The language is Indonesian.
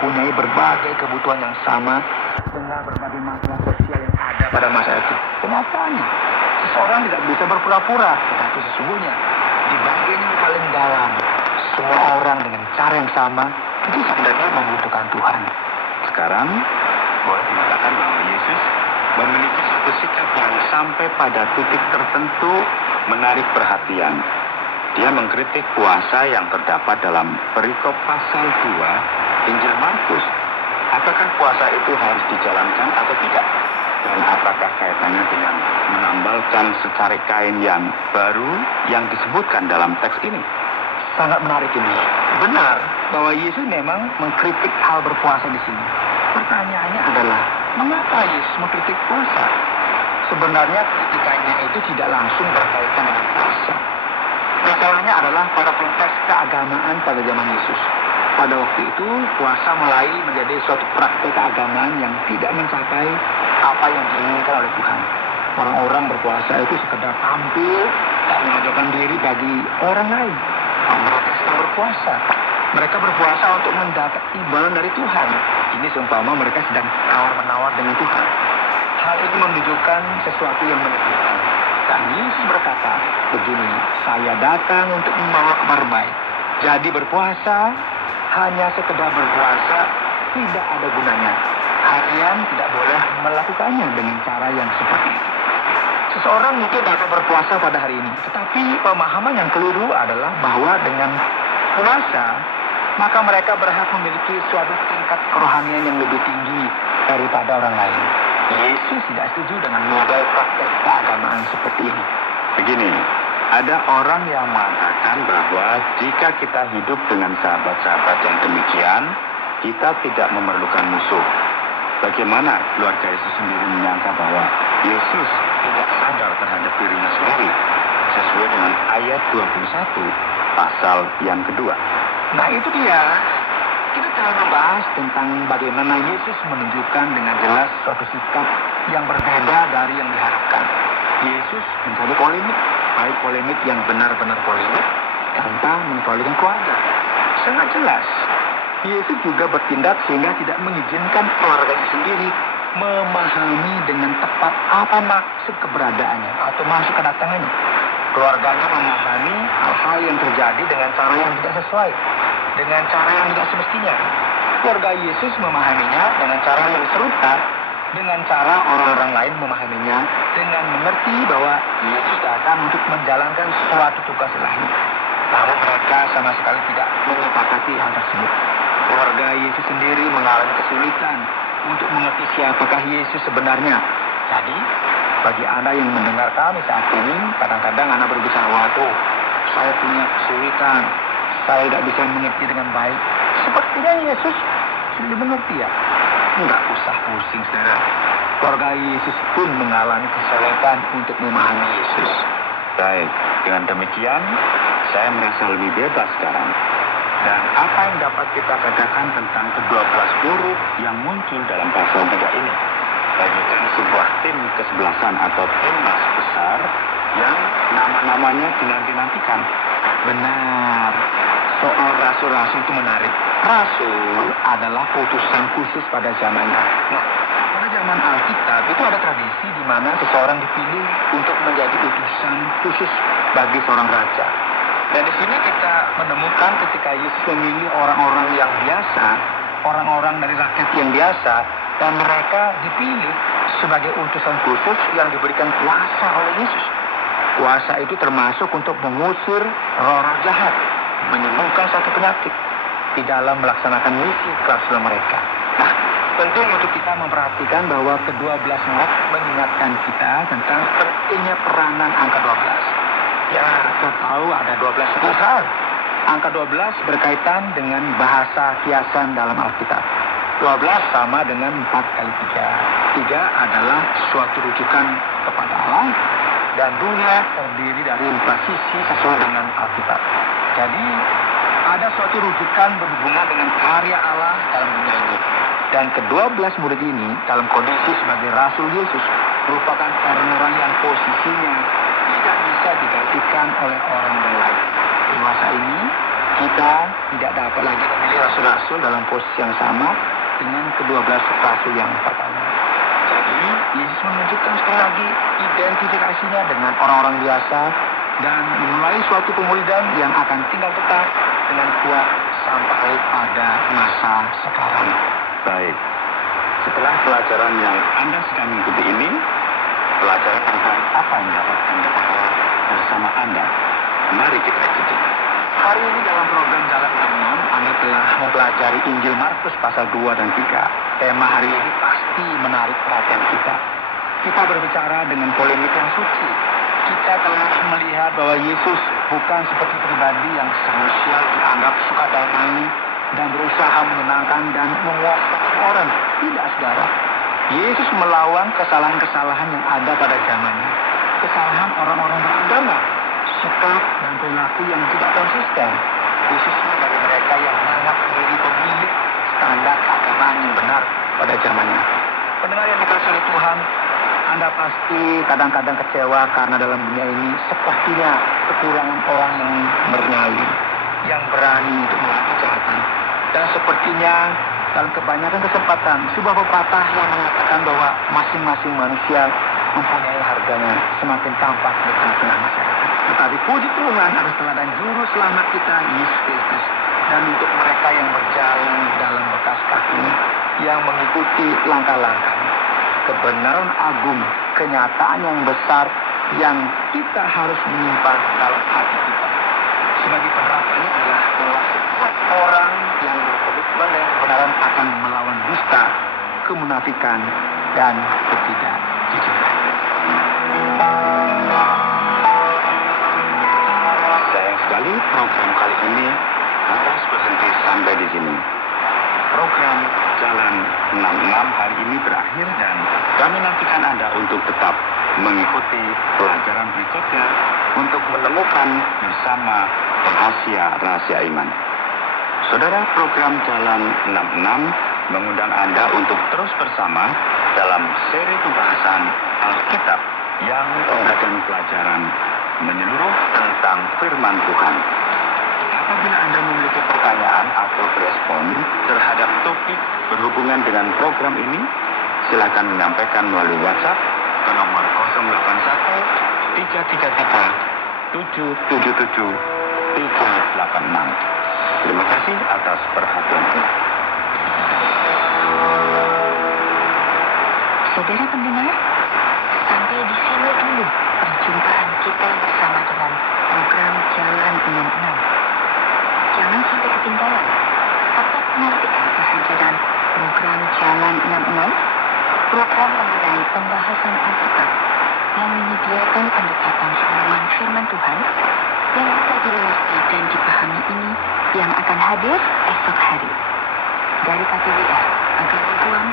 mempunyai berbagai kebutuhan yang sama dengan berbagai masalah sosial yang ada pada masa itu. Kenyataannya, seseorang tidak bisa berpura-pura, tetapi sesungguhnya di bagian yang paling dalam, semua orang dengan cara yang sama itu sebenarnya membutuhkan Tuhan. Sekarang, boleh dikatakan bahwa Yesus memiliki satu sikap yang sampai pada titik tertentu menarik perhatian. Dia mengkritik puasa yang terdapat dalam perikop pasal 2 Injil Markus. Apakah puasa itu harus dijalankan atau tidak? Dan apakah kaitannya dengan menambalkan secari kain yang baru yang disebutkan dalam teks ini? Sangat menarik ini. Benar bahwa Yesus memang mengkritik hal berpuasa di sini. Pertanyaannya adalah, mengapa Yesus mengkritik puasa? Sebenarnya kritikannya itu tidak langsung berkaitan dengan puasa. Masalahnya adalah pada konteks keagamaan pada zaman Yesus. Pada waktu itu, puasa mulai menjadi suatu praktek keagamaan yang tidak mencapai apa yang diinginkan oleh Tuhan. Orang-orang berpuasa itu sekedar tampil dan menunjukkan diri bagi orang lain. Mereka sedang berpuasa. Mereka berpuasa untuk mendapat imbalan dari Tuhan. Ini seumpama mereka sedang tawar-menawar dengan Tuhan. Hal itu menunjukkan sesuatu yang menakutkan. Dan Yesus berkata begini, saya datang untuk membawa kabar baik. Jadi berpuasa, hanya sekedar berpuasa, tidak ada gunanya. Kalian tidak boleh melakukannya dengan cara yang seperti itu. Seseorang mungkin dapat berpuasa pada hari ini, tetapi pemahaman yang keliru adalah bahwa dengan puasa, maka mereka berhak memiliki suatu tingkat kerohanian yang lebih tinggi daripada orang lain. Yesus tidak setuju dengan model praktek keagamaan seperti ini. Begini, ada orang yang mengatakan bahwa jika kita hidup dengan sahabat-sahabat yang demikian, kita tidak memerlukan musuh. Bagaimana keluarga Yesus sendiri menyangka bahwa Yesus tidak sadar terhadap dirinya sendiri, sesuai dengan ayat 21 pasal yang kedua. Nah itu dia. Kita telah membahas tentang bagaimana Yesus menunjukkan dengan jelas suatu sikap yang berbeda dari yang diharapkan. Yesus mencari polemik, baik polemik yang benar-benar polemik, tanpa mengkolikan keluarga. Sangat jelas. Yesus juga bertindak sehingga tidak mengizinkan keluarganya sendiri memahami dengan tepat apa maksud keberadaannya atau maksud kedatangannya. Keluarganya memahami hal-hal yang terjadi dengan cara yang tidak sesuai, dengan cara yang tidak semestinya. Keluarga Yesus memahaminya dengan cara yang serupa, dengan cara orang-orang lain memahaminya dengan mengerti bahwa Yesus datang untuk menjalankan suatu tugas ilahi. Namun mereka sama sekali tidak menyepakati hal tersebut. Keluarga Yesus sendiri mengalami kesulitan untuk mengerti siapakah Yesus sebenarnya. Jadi, bagi Anda yang mendengar kami saat ini, kadang-kadang Anda berbicara, waduh, saya punya kesulitan, saya tidak bisa mengerti dengan baik. Sepertinya Yesus sudah mengerti ya. Enggak usah pusing, saudara. Keluarga Yesus pun mengalami kesulitan untuk memahami Yesus. Baik, dengan demikian, saya merasa lebih bebas sekarang. Dan apa yang dapat kita katakan tentang ke-12 huruf yang muncul dalam pasal 3 ini? Bagikan sebuah tim kesebelasan atau timnas besar yang nama-namanya dinanti-nantikan. Benar. Soal rasul-rasul itu menarik. Rasul adalah utusan khusus pada zamannya. Nah, pada zaman Alkitab itu ada tradisi di mana seseorang dipilih untuk menjadi utusan khusus bagi seorang raja. Dan di sini kita menemukan ketika Yesus memilih orang-orang yang biasa, orang-orang dari rakyat yang biasa, dan mereka dipilih sebagai utusan khusus yang diberikan kuasa oleh Yesus. Kuasa itu termasuk untuk mengusir roh-roh jahat, menyembuhkan satu penyakit di dalam melaksanakan misi kerasulan mereka. Nah, penting untuk kita memperhatikan bahwa ke-12 mengingatkan kita tentang pentingnya peranan angka 12. Ya, kita tahu ada 12 besar. Angka 12 berkaitan dengan bahasa kiasan dalam Alkitab. 12 sama dengan 4 kali 3. 3 adalah suatu rujukan kepada Allah, dan dunia terdiri dari 4 sisi sesuai dengan Alkitab. Jadi, ada suatu rujukan berhubungan dengan karya Allah dalam dunia ini. Dan ke-12 murid ini dalam kondisi sebagai Rasul Yesus merupakan orang-orang yang posisinya tidak bisa digantikan oleh orang lain. Dewasa ini Kita tidak dapat lagi memilih rasul-rasul dalam posisi yang sama dengan ke-12 rasul yang pertama. Jadi, Yesus menunjukkan sekali lagi identifikasinya dengan orang-orang biasa dan memulai suatu pemulihan yang akan tinggal tetap dengan kuat sampai pada masa sekarang. Baik, setelah pelajaran yang Anda sedang ikuti ini, pelajaran tentang apa yang dapat Anda dapat bersama Anda. Mari kita ikuti. Hari ini dalam program Jalan Imam, Anda telah mempelajari Injil Markus pasal 2 dan 3. Tema hari ini pasti menarik perhatian kita. Kita berbicara dengan polemik yang suci. Kita telah melihat bahwa Yesus bukan seperti pribadi yang sosial dianggap suka damai dan berusaha menyenangkan dan menguasai orang. Tidak, saudara. Yesus melawan kesalahan-kesalahan yang ada pada zamannya. Kesalahan orang-orang beragama, sikap dan perilaku yang tidak konsisten, khususnya dari mereka yang menganggap diri pemilik standar keagamaan yang benar pada zamannya. Pendengar yang dikasihi oleh Tuhan, Anda pasti kadang-kadang kecewa karena dalam dunia ini sepertinya kekurangan orang yang bernyali, yang berani untuk melakukan kejahatan. Dan sepertinya dalam kebanyakan kesempatan sebuah pepatah yang mengatakan bahwa masing-masing manusia mempunyai harganya semakin tampak di tengah-tengah masyarakat. Tetapi puji Tuhan atas teladan juru selamat kita, Yesus Kristus. Dan untuk mereka yang berjalan dalam bekas kakinya, yang mengikuti langkah-langkahnya, kebenaran agung, kenyataan yang besar yang kita harus menyimpan dalam hati kita. Sebagai penerapannya adalah bahwa setiap orang yang berkomitmen dengan kebenaran akan melawan dusta, kemunafikan, dan ketidakjujuran. Sayang sekali program kali ini harus berhenti sampai di sini. Program Jalan 66 hari ini berakhir dan kami nantikan Anda untuk tetap mengikuti pelajaran berikutnya untuk menemukan bersama rahasia-rahasia iman. Saudara, program Jalan 66 mengundang Anda untuk terus bersama dalam seri pembahasan Alkitab yang memberikan pelajaran menyeluruh tentang firman Tuhan. Apabila Anda memiliki pertanyaan atau respon terhadap topik berhubungan dengan program ini, silakan menyampaikan melalui WhatsApp ke nomor 081 333 777 386. Terima kasih atas perhatian. Saudara pendengar, sampai di sini dulu perjumpaan kita bersama dengan program Jalan 66. Jangan sampai ketinggalan. Tetap nantikan kehadiran program Jalan 66, program mengenai pembahasan Alkitab yang menyediakan pendekatan pemahaman firman Tuhan yang bisa dimengerti dan dipahami ini yang akan hadir esok hari. Dari KTWR, Agama Tuhan,